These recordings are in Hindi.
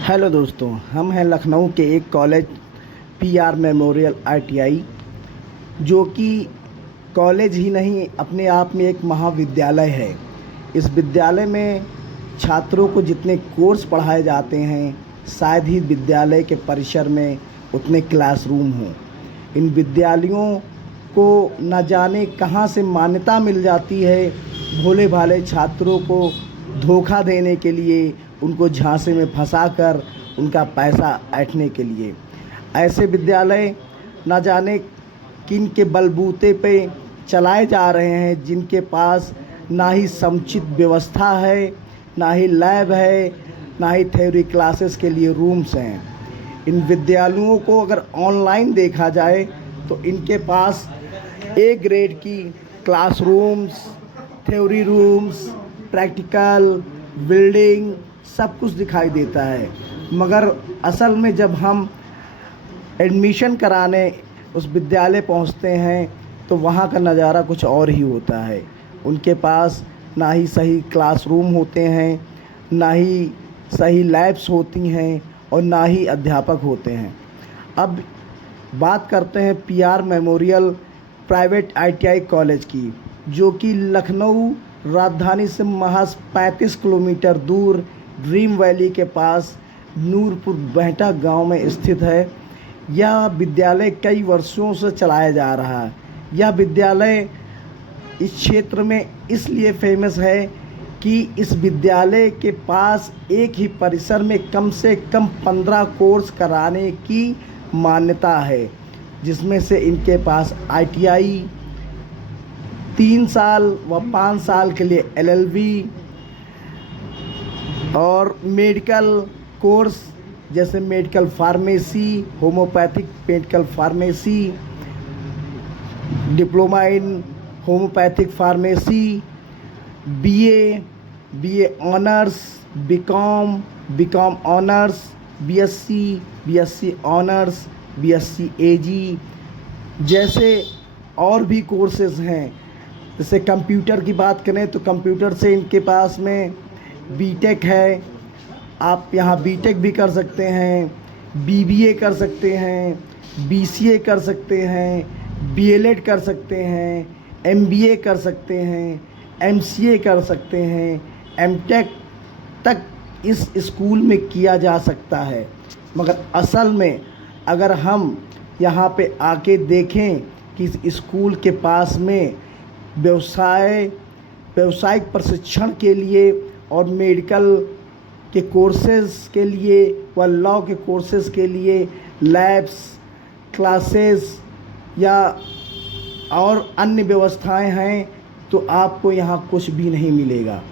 हेलो दोस्तों, हम हैं लखनऊ के एक कॉलेज पीआर मेमोरियल आईटीआई, जो कि कॉलेज ही नहीं अपने आप में एक महाविद्यालय है। इस विद्यालय में छात्रों को जितने कोर्स पढ़ाए जाते हैं, शायद ही विद्यालय के परिसर में उतने क्लासरूम हों। इन विद्यालयों को न जाने कहाँ से मान्यता मिल जाती है भोले भाले छात्रों को धोखा देने के लिए, उनको झांसे में फंसाकर उनका पैसा ऐंठने के लिए। ऐसे विद्यालय न जाने किन के बलबूते पे चलाए जा रहे हैं, जिनके पास ना ही समुचित व्यवस्था है, ना ही लैब है, ना ही थ्योरी क्लासेस के लिए रूम्स हैं। इन विद्यालयों को अगर ऑनलाइन देखा जाए तो इनके पास ए ग्रेड की classrooms, theory rooms, practical, building सब कुछ दिखाई देता है। मगर असल में जब हम एडमिशन कराने उस विद्यालय पहुंचते हैं तो वहाँ का नज़ारा कुछ और ही होता है। उनके पास ना ही सही क्लासरूम होते हैं, ना ही सही लैब्स होती हैं और ना ही अध्यापक होते हैं। अब बात करते हैं PR memorial private ITI college की, जो कि लखनऊ राजधानी से महज 35 किलोमीटर दूर ड्रीम वैली के पास नूरपुर बेहटा गांव में स्थित है। यह विद्यालय कई वर्षों से चलाया जा रहा है। यह विद्यालय इस क्षेत्र में इसलिए फेमस है कि इस विद्यालय के पास एक ही परिसर में कम से कम 15 कोर्स कराने की मान्यता है, जिसमें से इनके पास आईटीआई 3 साल व 5 साल के लिए एलएलबी और मेडिकल कोर्स जैसे medical pharmacy, homoeopathic medical pharmacy, diploma in homoeopathic pharmacy, BA honours, BCom honours, BSc honours, BSc AG जैसे और भी कोर्सेज़ हैं। जैसे कंप्यूटर की बात करें तो कंप्यूटर से इनके पास में बीटेक है। आप यहाँ बीटेक भी कर सकते हैं, बीबीए कर सकते हैं, बीसीए कर सकते हैं, डीएलएड कर सकते हैं, एमबीए कर सकते हैं, एमसीए कर सकते हैं, एमटेक तक इस स्कूल में किया जा सकता है। मगर असल में अगर हम यहाँ पे आके देखें कि इस स्कूल के पास में व्यावसायिक प्रशिक्षण के लिए और मेडिकल के कोर्सेज़ के लिए व लॉ के कोर्सेज़ के लिए लैब्स, क्लासेस या और अन्य व्यवस्थाएं हैं, तो आपको यहाँ कुछ भी नहीं मिलेगा।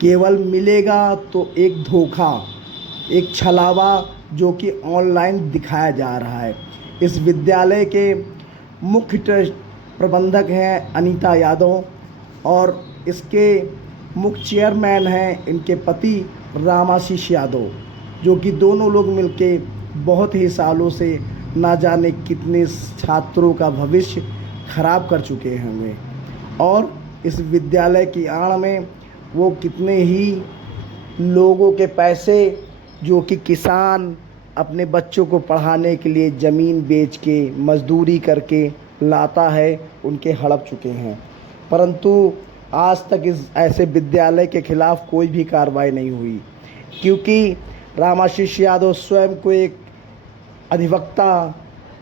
केवल मिलेगा तो एक धोखा, एक छलावा, जो कि ऑनलाइन दिखाया जा रहा है। इस विद्यालय के मुख्य प्रबंधक हैं अनीता यादव और इसके मुख्य चेयरमैन हैं इनके पति रामाशीष यादव, जो कि दोनों लोग मिलके बहुत ही सालों से ना जाने कितने छात्रों का भविष्य खराब कर चुके होंगे और इस विद्यालय की आड़ में वो कितने ही लोगों के पैसे, जो कि किसान अपने बच्चों को पढ़ाने के लिए ज़मीन बेच के मजदूरी करके लाता है, उनके हड़प चुके हैं। परंतु आज तक इस ऐसे विद्यालय के खिलाफ़ कोई भी कार्रवाई नहीं हुई, क्योंकि रामाशीष यादव स्वयं को एक अधिवक्ता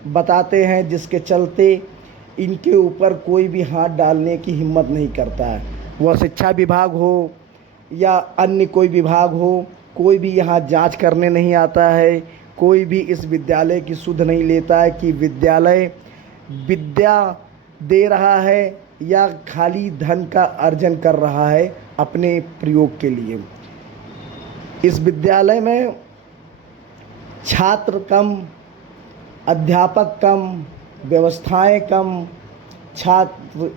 बताते हैं, जिसके चलते इनके ऊपर कोई भी हाथ डालने की हिम्मत नहीं करता है। वह शिक्षा विभाग हो या अन्य कोई विभाग हो, कोई भी यहाँ जांच करने नहीं आता है। कोई भी इस विद्यालय की सुध नहीं लेता है कि विद्यालय विद्या दे रहा है या खाली धन का अर्जन कर रहा है अपने प्रयोग के लिए। इस विद्यालय में छात्र कम, अध्यापक कम, व्यवस्थाएं कम, छात्र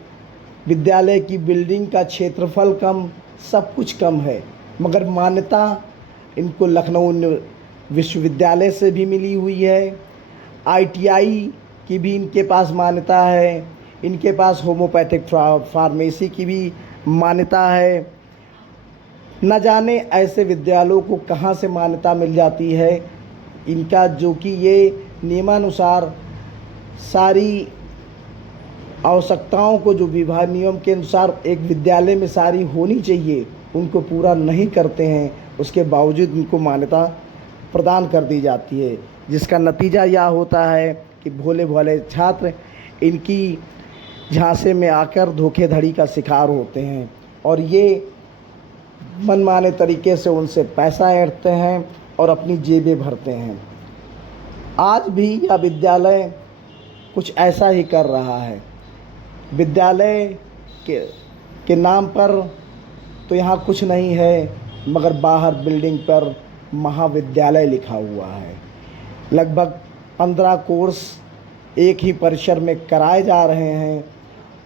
विद्यालय की बिल्डिंग का क्षेत्रफल कम, सब कुछ कम है। मगर मान्यता इनको लखनऊ विश्वविद्यालय से भी मिली हुई है, आईटीआई की भी इनके पास मान्यता है, इनके पास होम्योपैथिक फार्मेसी की भी मान्यता है, न जाने ऐसे विद्यालयों को कहाँ से मान्यता मिल जाती है इनका, जो कि ये नियमानुसार सारी आवश्यकताओं को जो विभाग नियम के अनुसार एक विद्यालय में सारी होनी चाहिए उनको पूरा नहीं करते हैं, उसके बावजूद उनको मान्यता प्रदान कर दी जाती है, जिसका नतीजा यह होता है कि भोले भाले छात्र इनकी झांसे में आकर धोखेधड़ी का शिकार होते हैं और ये मनमाने तरीके से उनसे पैसा ऐंठते हैं और अपनी जेबें भरते हैं। आज भी यह विद्यालय कुछ ऐसा ही कर रहा है। विद्यालय के नाम पर तो यहाँ कुछ नहीं है, मगर बाहर बिल्डिंग पर महाविद्यालय लिखा हुआ है। लगभग 15 कोर्स एक ही परिसर में कराए जा रहे हैं,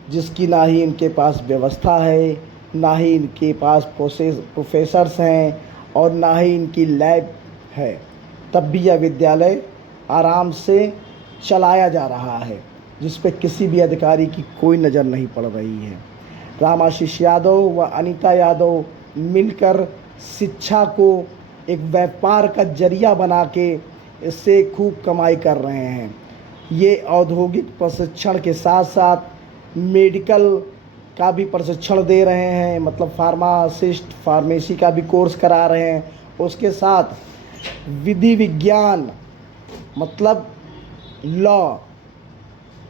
जिसकी ना ही इनके पास व्यवस्था है, ना ही इनके पास प्रोफेसर्स हैं और ना ही इनकी लैब है। तब भी यह विद्यालय आराम से चलाया जा रहा है, जिस पे किसी भी अधिकारी की कोई नज़र नहीं पड़ रही है। रामाशीष यादव व अनीता यादव मिलकर शिक्षा को एक व्यापार का जरिया बना के इससे खूब कमाई कर रहे हैं। ये औद्योगिक प्रशिक्षण के साथ साथ मेडिकल का भी प्रशिक्षण दे रहे हैं, मतलब फार्मेसी का भी कोर्स करा रहे हैं। उसके साथ विधि विज्ञान मतलब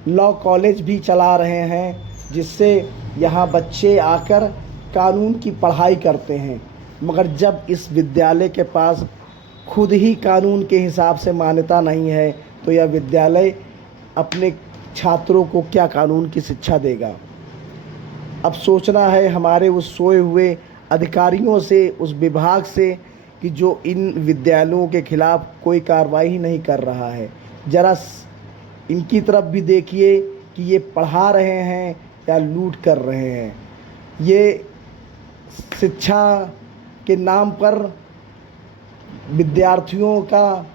लॉ कॉलेज भी चला रहे हैं, जिससे यहाँ बच्चे आकर कानून की पढ़ाई करते हैं। मगर जब इस विद्यालय के पास खुद ही कानून के हिसाब से मान्यता नहीं है तो यह विद्यालय अपने छात्रों को क्या कानून की शिक्षा देगा। अब सोचना है हमारे उस सोए हुए अधिकारियों से, उस विभाग से, कि जो इन विद्यालयों के खिलाफ़ कोई कार्रवाई नहीं कर रहा है। ज़रा इनकी तरफ भी देखिए कि ये पढ़ा रहे हैं या लूट कर रहे हैं। ये शिक्षा के नाम पर विद्यार्थियों का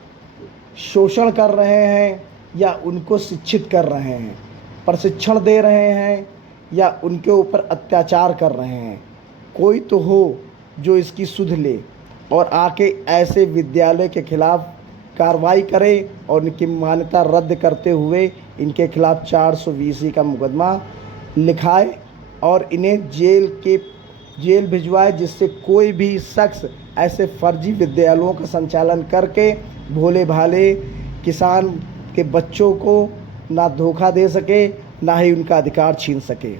शोषण कर रहे हैं या उनको शिक्षित कर रहे हैं, प्रशिक्षण दे रहे हैं या उनके ऊपर अत्याचार कर रहे हैं। कोई तो हो जो इसकी सुध ले और आके ऐसे विद्यालय के खिलाफ़ कार्रवाई करे और इनकी मान्यता रद्द करते हुए इनके खिलाफ़ 420 का मुकदमा लिखाए और इन्हें जेल भिजवाए, जिससे कोई भी शख्स ऐसे फर्जी विद्यालयों का संचालन करके भोले भाले किसान के बच्चों को ना धोखा दे सके, ना ही उनका अधिकार छीन सके।